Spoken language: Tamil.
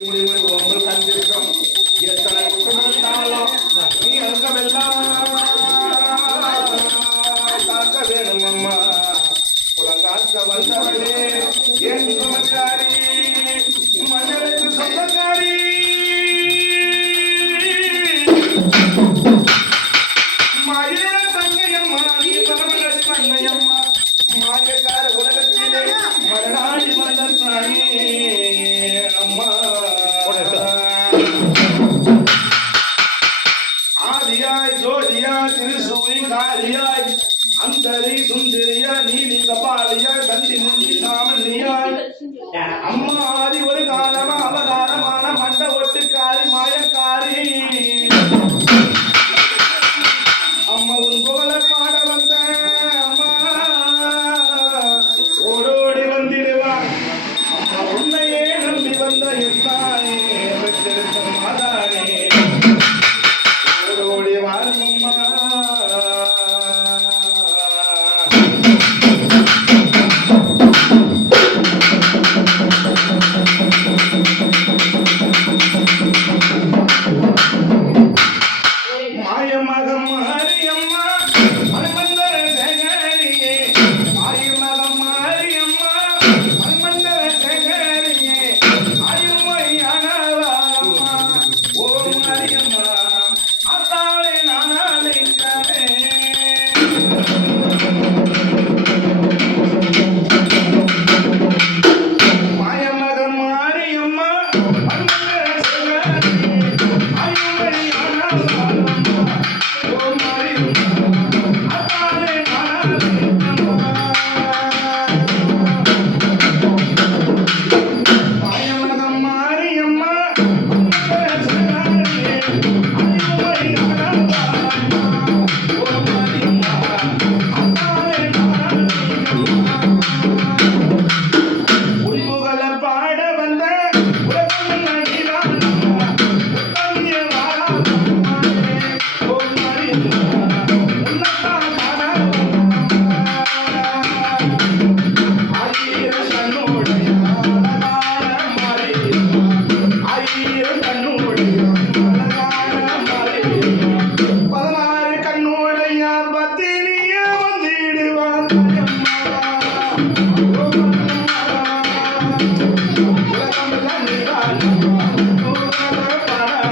முடிவு எத்தனை இருந்தாலும் நீ அங்கமெல்லாம் காக்க வேணும் அம்மா குளங்காக்க வந்தவளே என் அழகாய் ஜோடியா திருசுவை காரியாய் அந்தரி சுந்தரியா நீலி கபாலியா சந்தி முந்தி சாமன்னியாய் அம்மா ஆதி ஒரு காலமா அவதா